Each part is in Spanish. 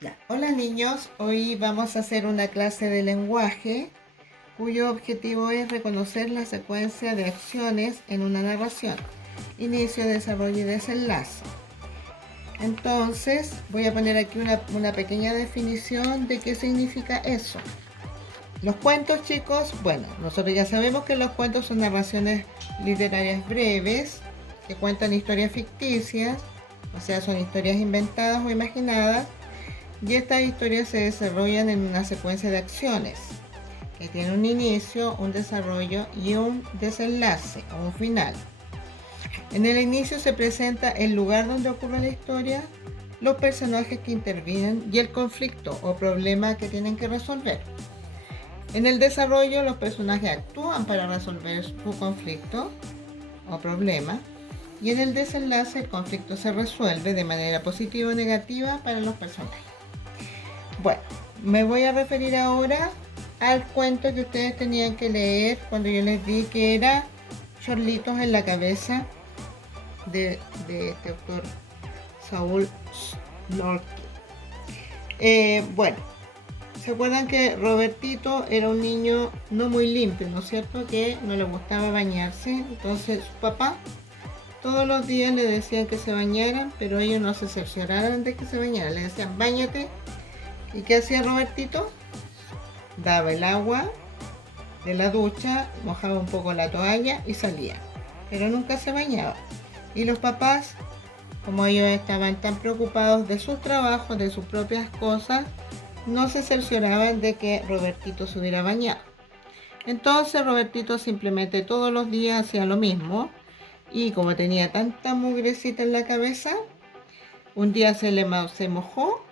Ya. Hola niños, hoy vamos a hacer una clase de lenguaje cuyo objetivo es reconocer la secuencia de acciones en una narración, inicio, desarrollo y desenlace. Entonces voy a poner aquí una pequeña definición de qué significa eso. Los cuentos, chicos, bueno, nosotros ya sabemos que los cuentos son narraciones literarias breves que cuentan historias ficticias, o sea, son historias inventadas o imaginadas, y estas historias se desarrollan en una secuencia de acciones que tiene un inicio, un desarrollo y un desenlace o un final. En el inicio se presenta el lugar donde ocurre la historia, los personajes que intervienen y el conflicto o problema que tienen que resolver. En el desarrollo los personajes actúan para resolver su conflicto o problema, y en el desenlace el conflicto se resuelve de manera positiva o negativa para los personajes. Bueno, me voy a referir ahora al cuento que ustedes tenían que leer cuando yo les di que era Chorlitos en la cabeza de este autor Saúl Lorque. Bueno, ¿se acuerdan que Robertito era un niño no muy limpio, ¿no es cierto? Que no le gustaba bañarse. Entonces su papá todos los días le decían que se bañaran, pero ellos no se cercioraran de que se bañaran. Le decían, báñate. ¿Y qué hacía Robertito? Daba el agua de la ducha, mojaba un poco la toalla y salía. Pero nunca se bañaba. Y los papás, como ellos estaban tan preocupados de sus trabajos, de sus propias cosas, no se cercioraban de que Robertito se hubiera bañado. Entonces Robertito simplemente todos los días hacía lo mismo, y como tenía tanta mugrecita en la cabeza, un día se mojó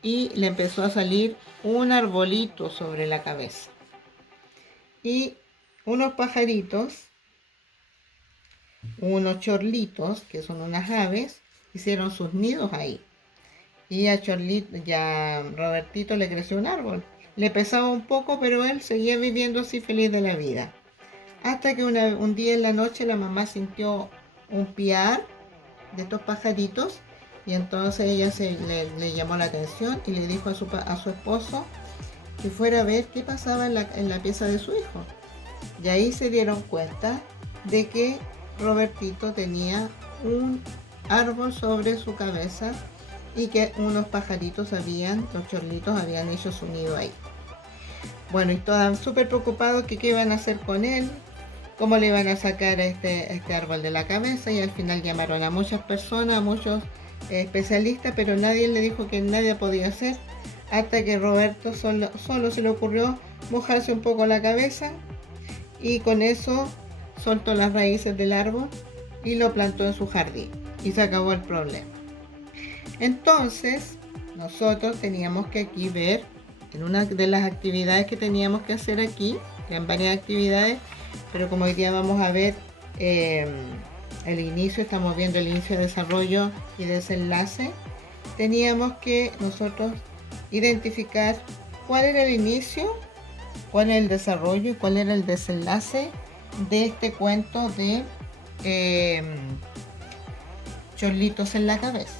y le empezó a salir un arbolito sobre la cabeza. Y unos pajaritos, unos chorlitos, que son unas aves, hicieron sus nidos ahí. Y a Robertito le creció un árbol. Le pesaba un poco, pero él seguía viviendo así feliz de la vida. Hasta que un día en la noche la mamá sintió un piar de estos pajaritos, y entonces le llamó la atención y le dijo a su esposo que fuera a ver qué pasaba en la pieza de su hijo. Y ahí se dieron cuenta de que Robertito tenía un árbol sobre su cabeza y que unos pajaritos los chorlitos habían hecho su nido ahí. Bueno, y estaban súper preocupados que qué iban a hacer con él, cómo le iban a sacar este árbol de la cabeza, y al final llamaron a muchas personas, a muchos especialistas, pero nadie le dijo que nadie podía hacer, hasta que Roberto solo se le ocurrió mojarse un poco la cabeza, y con eso soltó las raíces del árbol y lo plantó en su jardín, y se acabó el problema. Entonces, nosotros teníamos que aquí ver, en una de las actividades que teníamos que hacer aquí, eran varias actividades, pero como hoy día vamos a ver eh, el inicio, estamos viendo el inicio, desarrollo y desenlace, teníamos que nosotros identificar cuál era el inicio, cuál era el desarrollo y cuál era el desenlace de este cuento de eh, Chorlitos en la cabeza.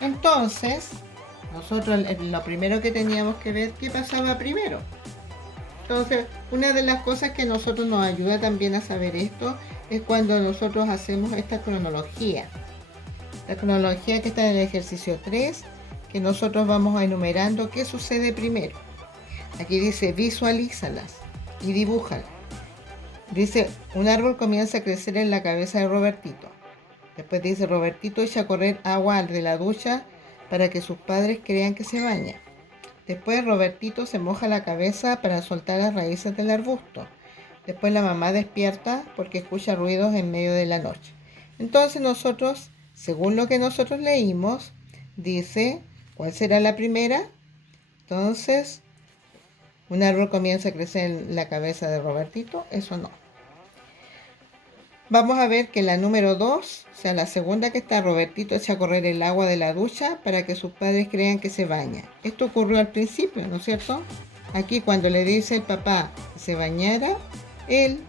Entonces, nosotros lo primero que teníamos que ver qué pasaba primero. Entonces, una de las cosas que a nosotros nos ayuda también a saber esto es cuando nosotros hacemos esta cronología. La cronología que está en el ejercicio 3, que nosotros vamos a enumerando qué sucede primero. Aquí dice visualízalas y dibújalas. Dice, un árbol comienza a crecer en la cabeza de Robertito. Después dice, Robertito echa a correr agua de la ducha para que sus padres crean que se baña. Después Robertito se moja la cabeza para soltar las raíces del arbusto. Después la mamá despierta porque escucha ruidos en medio de la noche. Entonces nosotros, según lo que nosotros leímos, dice, ¿cuál será la primera? Entonces, un árbol comienza a crecer en la cabeza de Robertito, eso no. Vamos a ver que la número 2, o sea, la segunda que está, Robertito echa a correr el agua de la ducha para que sus padres crean que se baña. Esto ocurrió al principio, ¿no es cierto? Aquí cuando le dice el papá que se bañara, él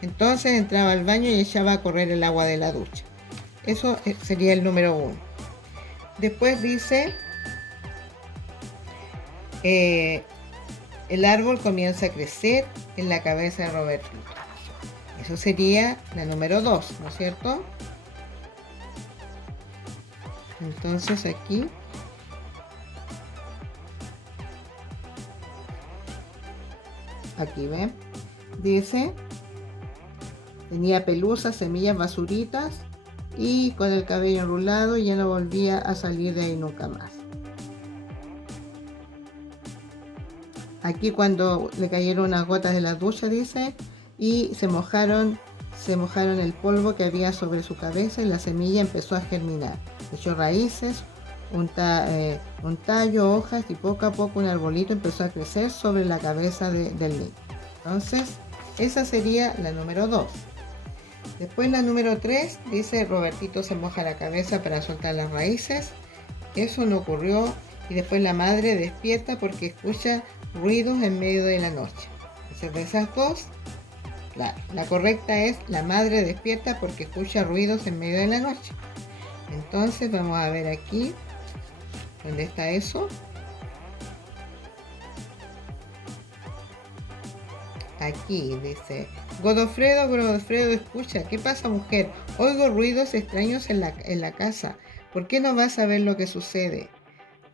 entonces entraba al baño y echaba a correr el agua de la ducha. Eso sería el número 1. Después dice eh, el árbol comienza a crecer en la cabeza de Robertito. Eso sería la número 2, ¿no es cierto? Entonces aquí ven, dice, tenía pelusas, semillas, basuritas y con el cabello enrulado ya no volvía a salir de ahí nunca más. Aquí cuando le cayeron unas gotas de la ducha, dice, y se mojaron el polvo que había sobre su cabeza y la semilla empezó a germinar. Echó raíces, un tallo, hojas y poco a poco un arbolito empezó a crecer sobre la cabeza del niño. Entonces, esa sería la número 2. Después la número 3 dice, Robertito se moja la cabeza para soltar las raíces. Eso no ocurrió y después la madre despierta porque escucha ruidos en medio de la noche. Entonces, de esas dos, la correcta es la madre despierta porque escucha ruidos en medio de la noche. Entonces vamos a ver aquí, ¿dónde está eso? Aquí dice, Godofredo, escucha, ¿qué pasa, mujer? Oigo ruidos extraños en la casa. ¿Por qué no vas a ver lo que sucede?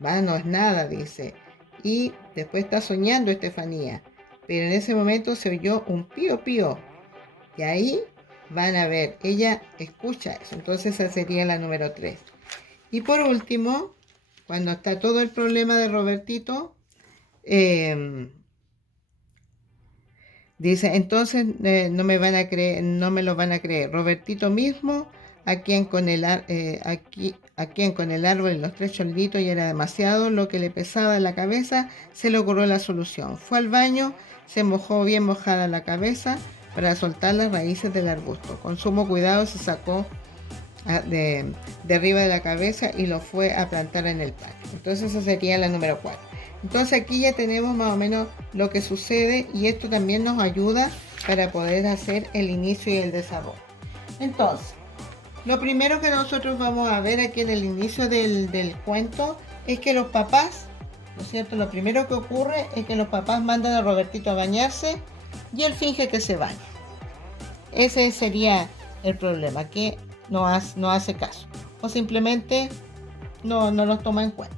Va, no es nada, dice. Y después está soñando Estefanía. Pero en ese momento se oyó un pío pío. Y ahí van a ver, ella escucha eso. Entonces esa sería la número 3. Y por último, cuando está todo el problema de Robertito, dice, entonces no me van a creer, no me lo van a creer. Robertito mismo, a quien con el árbol y los 3 cholitos ya era demasiado lo que le pesaba en la cabeza, se le ocurrió la solución. Fue al baño, se mojó bien mojada la cabeza para soltar las raíces del arbusto. Con sumo cuidado se sacó de arriba de la cabeza y lo fue a plantar en el patio. Entonces esa sería la número 4. Entonces aquí ya tenemos más o menos lo que sucede y esto también nos ayuda para poder hacer el inicio y el desarrollo. Entonces, lo primero que nosotros vamos a ver aquí en el inicio del cuento es que los papás, ¿no es cierto? Lo primero que ocurre es que los papás mandan a Robertito a bañarse y él finge que se baña. Ese sería el problema, que no hace caso o simplemente no los toma en cuenta.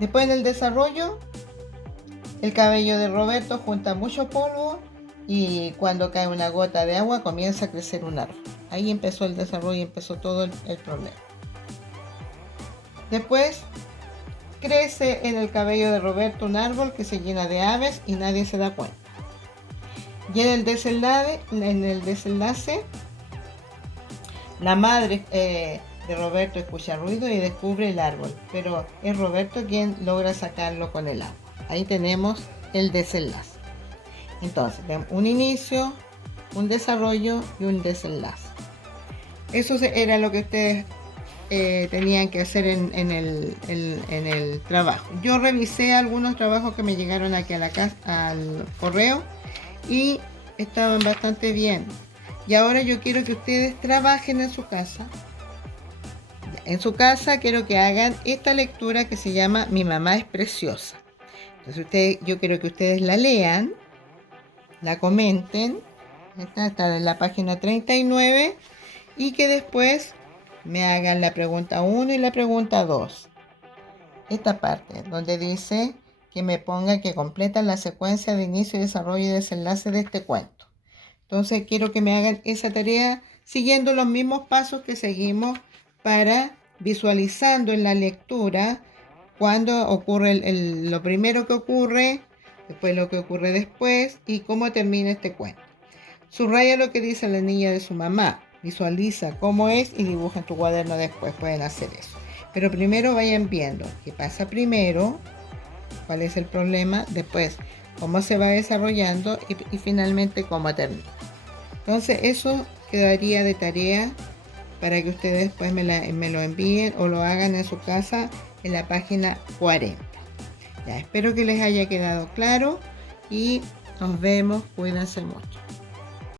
Después del desarrollo, el cabello de Roberto junta mucho polvo y cuando cae una gota de agua comienza a crecer un árbol. Ahí empezó el desarrollo y empezó todo el problema. Después crece en el cabello de Roberto un árbol que se llena de aves y nadie se da cuenta. Y en el desenlace, la madre de Roberto escucha ruido y descubre el árbol, pero es Roberto quien logra sacarlo con el agua. Ahí tenemos el desenlace. Entonces, un inicio, un desarrollo y un desenlace. Eso era lo que ustedes tenían que hacer en el trabajo. Yo revisé algunos trabajos que me llegaron aquí a la casa, al correo, y estaban bastante bien. Y ahora yo quiero que ustedes trabajen en su casa. En su casa quiero que hagan esta lectura que se llama Mi mamá es preciosa. Entonces yo quiero que ustedes la lean, la comenten, está en la página 39, y que después me hagan la pregunta 1 y la pregunta 2. Esta parte donde dice que me pongan que completan la secuencia de inicio, desarrollo y desenlace de este cuento. Entonces quiero que me hagan esa tarea siguiendo los mismos pasos que seguimos para visualizando en la lectura cuando ocurre lo primero que ocurre, después lo que ocurre después y cómo termina este cuento. Subraya lo que dice la niña de su mamá, visualiza cómo es y dibuja en tu cuaderno después, pueden hacer eso. Pero primero vayan viendo qué pasa primero, cuál es el problema, después cómo se va desarrollando y finalmente cómo termina. Entonces eso quedaría de tarea para que ustedes después me lo envíen o lo hagan en su casa en la página 40. Ya, espero que les haya quedado claro y nos vemos, cuídense mucho.